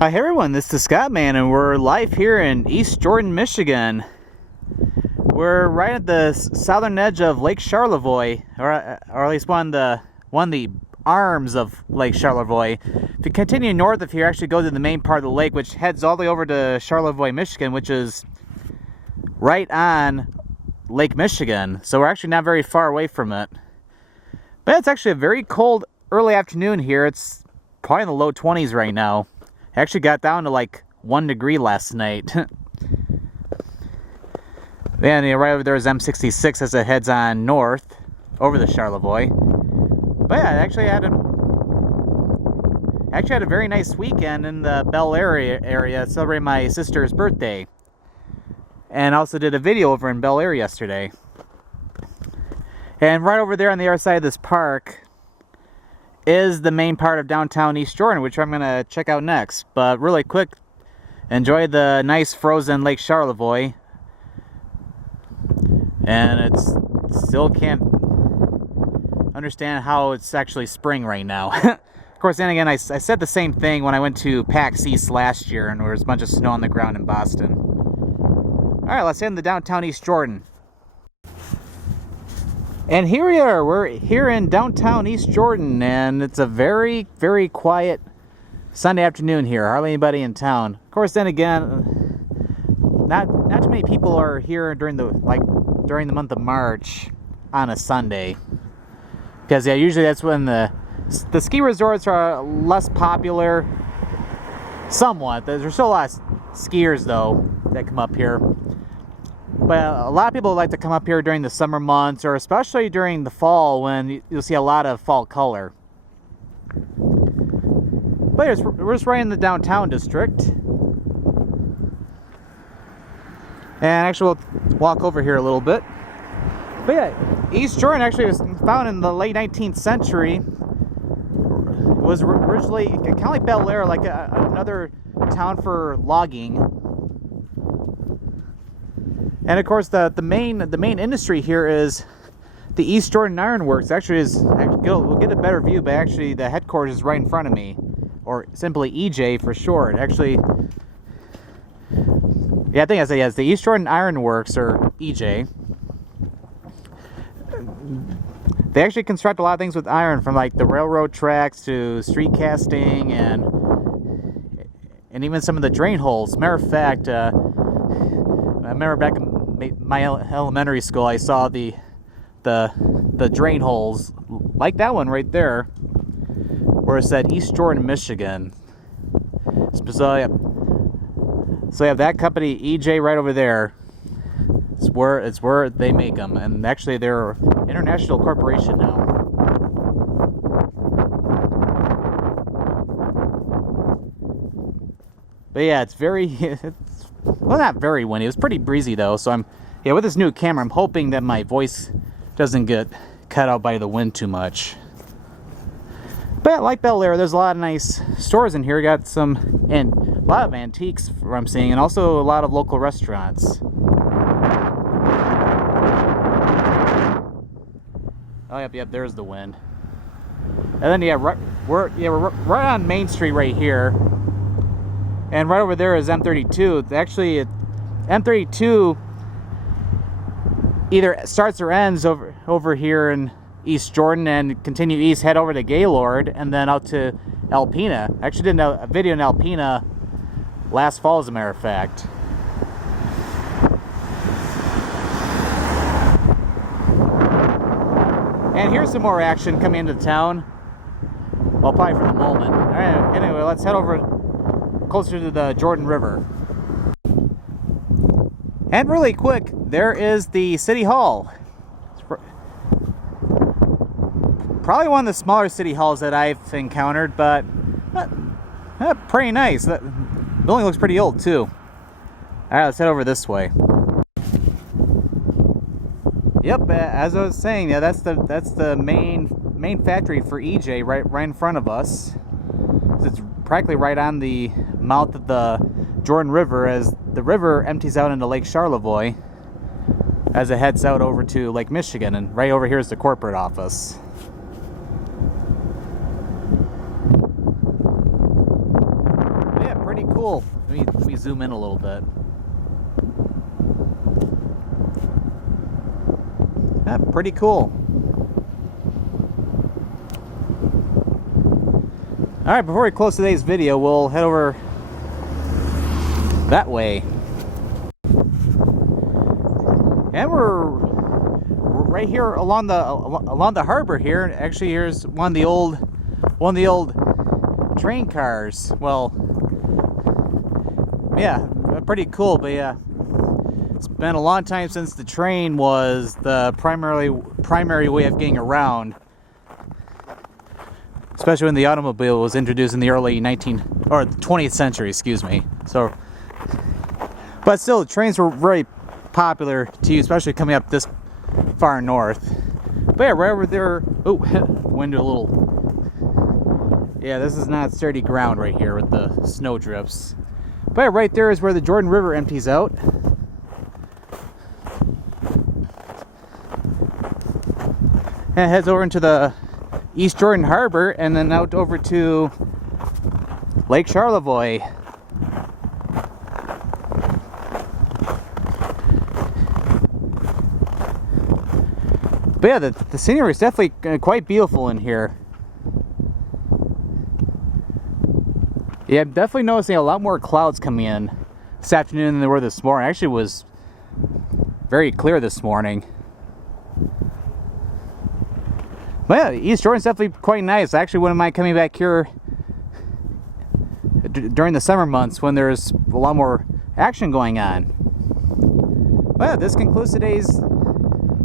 Hi everyone, this is Scott Man and we're live here in East Jordan, Michigan. We're right at the southern edge of Lake Charlevoix, or at least one of the arms of Lake Charlevoix. If you continue north of here, actually go to the main part of the lake, which heads all the way over to Charlevoix, Michigan, which is right on Lake Michigan. So we're actually not very far away from it. But it's actually a very cold early afternoon here. It's probably in the low 20s right now. Actually got down to like 1 degree last night. Then right over there is M66 as it heads on north over the Charlevoix. But yeah, I actually had a very nice weekend in the Bel Air area celebrating my sister's birthday. And also did a video over in Bel Air yesterday. And right over there on the other side of this park is the main part of downtown East Jordan, which I'm going to check out next. But really quick, enjoy the nice frozen Lake Charlevoix. And it's still can't understand how it's actually spring right now. Of course, then again, I said the same thing when I went to PAX East last year and there was a bunch of snow on the ground in Boston. Alright, let's head into downtown East Jordan. And here we are, we're here in downtown East Jordan, and it's a very, very quiet Sunday afternoon here. Hardly anybody in town. Of course, then again, not too many people are here during the month of March on a Sunday. Because yeah, usually that's when the ski resorts are less popular. Somewhat. There's still a lot of skiers though that come up here. But a lot of people like to come up here during the summer months, or especially during the fall when you'll see a lot of fall color. But we're just right in the downtown district. And actually we'll walk over here a little bit. But yeah, East Jordan actually was founded in the late 19th century. It was originally kind of like Bel Air, like another town for logging. And of course, the main industry here is the East Jordan Iron Works. We'll get a better view, but actually the headquarters is right in front of me, or simply EJ for short. Actually, yeah, I think I said yes. The East Jordan Iron Works, or EJ. They actually construct a lot of things with iron, from like the railroad tracks to street casting, and even some of the drain holes. Matter of fact, I remember back in my elementary school, I saw the drain holes like that one right there, where it said East Jordan, Michigan. So you have that company EJ right over there. It's where they make them, and actually they're an international corporation now. But yeah, well, not very windy. It was pretty breezy though, so with this new camera, I'm hoping that my voice doesn't get cut out by the wind too much. But like Bel Air, there's a lot of nice stores in here. Got a lot of antiques I'm seeing, and also a lot of local restaurants. Oh yep, there's the wind. And then we're right on Main Street right here. And right over there is M32. Actually, M32 either starts or ends over here in East Jordan, and continue east, head over to Gaylord, and then out to Alpena. I actually did a video in Alpena last fall, as a matter of fact. And here's some more action coming into town. Well, probably for the moment. All right, anyway, let's head over closer to the Jordan River. And really quick, there is the City Hall. It's probably one of the smaller city halls that I've encountered, but pretty nice. The building looks pretty old too. All right, let's head over this way. Yep, as I was saying, yeah, that's the main factory for EJ right in front of us. It's practically right on the mouth of the Jordan River, as the river empties out into Lake Charlevoix as it heads out over to Lake Michigan, and right over here is the corporate office. zoom in a little bit. Yeah, pretty cool. Alright, before we close today's video, we'll head over that way. And we're right here along the harbor here. Actually, here's one of the old train cars. Well, yeah, pretty cool. But yeah, it's been a long time since the train was the primary way of getting around, especially when the automobile was introduced in the early 20th century, excuse me. So, but still, the trains were very popular to use, especially coming up this far north. But yeah, right over there. Oh, wind a little. Yeah, this is not sturdy ground right here with the snow drifts. But yeah, right there is where the Jordan River empties out. And it heads over into the East Jordan Harbor and then out over to Lake Charlevoix. But yeah, the scenery is definitely quite beautiful in here. Yeah, I'm definitely noticing a lot more clouds coming in this afternoon than there were this morning. Actually, it was very clear this morning. But yeah, East Jordan's definitely quite nice. I actually wouldn't mind coming back here during the summer months when there's a lot more action going on. Well, this concludes today's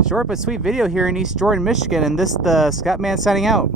short but sweet video here in East Jordan, Michigan, and this the Scott Man signing out.